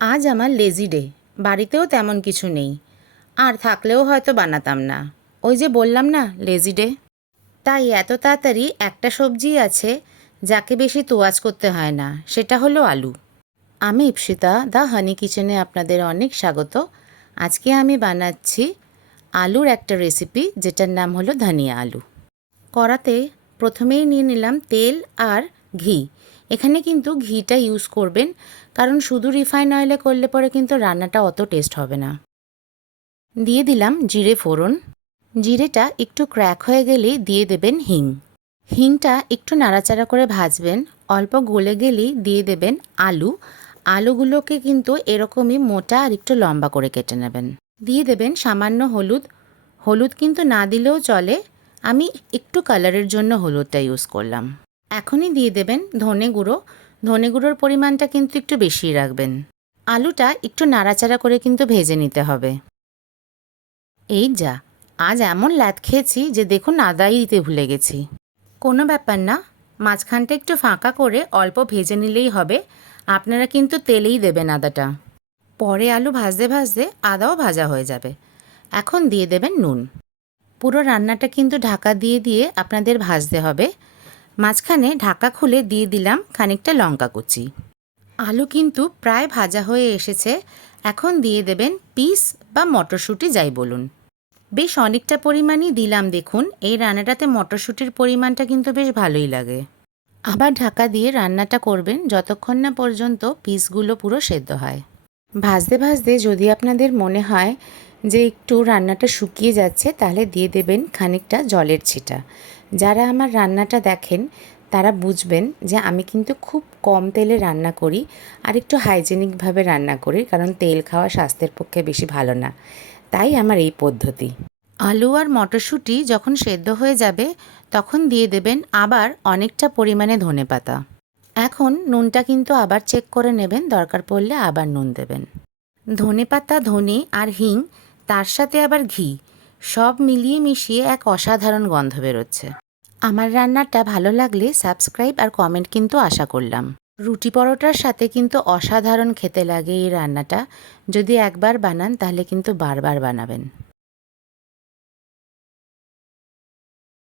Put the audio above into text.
আজ আমার lazy day, বাড়িতেও তেমন কিছু নেই, আর থাকলেও হয়তো বানাতাম না। ওই যে বললাম না, লেজি ডে। তাই এত তাড়াতাড়ি একটা সবজি আছে যাকে বেশি তোয়াজ করতে হয় না, সেটা হলো আলু। আমি ইপসিতা, দ্য হানি কিচেনে আপনাদের অনেক স্বাগত। আজকে আমি বানাচ্ছি আলুর একটা রেসিপি, যেটার নাম হলো ধনিয়া আলু। কড়াতে প্রথমেই নিয়ে নিলাম তেল আর ঘি। এখানে কিন্তু ঘিটা ইউজ করবেন, কারণ শুধু রিফাইন অয়েলে করলে পরে কিন্তু রান্নাটা অত টেস্ট হবে না। দিয়ে দিলাম জিরে ফোড়ন। জিরেটা একটু ক্র্যাক হয়ে গেলেই দিয়ে দেবেন হিং। হিংটা একটু নাড়াচাড়া করে ভাজবেন। অল্প গলে গেলেই দিয়ে দেবেন আলু। আলুগুলোকে কিন্তু এরকমই মোটা আর একটু লম্বা করে কেটে নেবেন। দিয়ে দেবেন সামান্য হলুদ। হলুদ কিন্তু না দিলেও চলে, আমি একটু কালারের জন্য হলুদটা ইউজ করলাম। এখনই দিয়ে দেবেন ধনে গুঁড়ো। ধনে গুঁড়োর পরিমাণটা কিন্তু একটু বেশি রাখবেন। আলুটা একটু নাড়াচাড়া করে কিন্তু ভেজে নিতে হবে। এই যা, আজ এমন ল্যাদ খেয়েছি যে দেখুন আদাই দিতে ভুলে গেছি। কোনো ব্যাপার না, মাঝখানটা একটু ফাঁকা করে অল্প ভেজে নিলেই হবে। আপনারা কিন্তু তেলেই দেবেন আদাটা, পরে আলু ভাজতে ভাজতে আদাও ভাজা হয়ে যাবে। এখন দিয়ে দেবেন নুন। পুরো রান্নাটা কিন্তু ঢাকা দিয়ে দিয়ে আপনাদের ভাজতে হবে। মাঝখানে ঢাকা খুলে দিয়ে দিলাম খানিকটা লঙ্কা কুচি। আলু কিন্তু প্রায় ভাজা হয়ে এসেছে। এখন দিয়ে দেবেন পিস বা মটরশুঁটি, যাই বলুন। বেশ অনেকটা পরিমাণই দিলাম, দেখুন এই রান্নাটাতে মটরশুঁটির পরিমাণটা কিন্তু বেশ ভালোই লাগে। আবার ঢাকা দিয়ে রান্নাটা করবেন যতক্ষণ না পর্যন্ত পিসগুলো পুরো সেদ্ধ হয়। ভাজতে ভাজতে যদি আপনাদের মনে হয় যে একটু রান্নাটা শুকিয়ে যাচ্ছে, তাহলে দিয়ে দেবেন খানিকটা জলের ছিটা। যারা আমার রান্নাটা দেখেন তারা বুঝবেন যে আমি কিন্তু খুব কম তেলে রান্না করি আর একটু হাইজেনিকভাবে রান্না করি, কারণ তেল খাওয়া স্বাস্থ্যের পক্ষে বেশি ভালো না। তাই আমার এই পদ্ধতি। আলু আর মটরশুঁটি যখন সেদ্ধ হয়ে যাবে, তখন দিয়ে দেবেন আবার অনেকটা পরিমাণে ধনেপাতা। এখন নুনটা কিন্তু আবার চেক করে নেবেন, দরকার পড়লে আবার নুন দেবেন। ধনেপাতা, ধনে আর হিং, তার সাথে আবার ঘি, সব মিলিয়ে মিশিয়ে এক অসাধারণ গন্ধ বেরোচ্ছে। আমার রান্নাটা ভালো লাগলে সাবস্ক্রাইব আর কমেন্ট কিন্তু আশা করলাম। রুটি পরোটার সাথে কিন্তু অসাধারণ খেতে লাগে এই রান্নাটা। যদি একবার বানান তাহলে কিন্তু বারবার বানাবেন।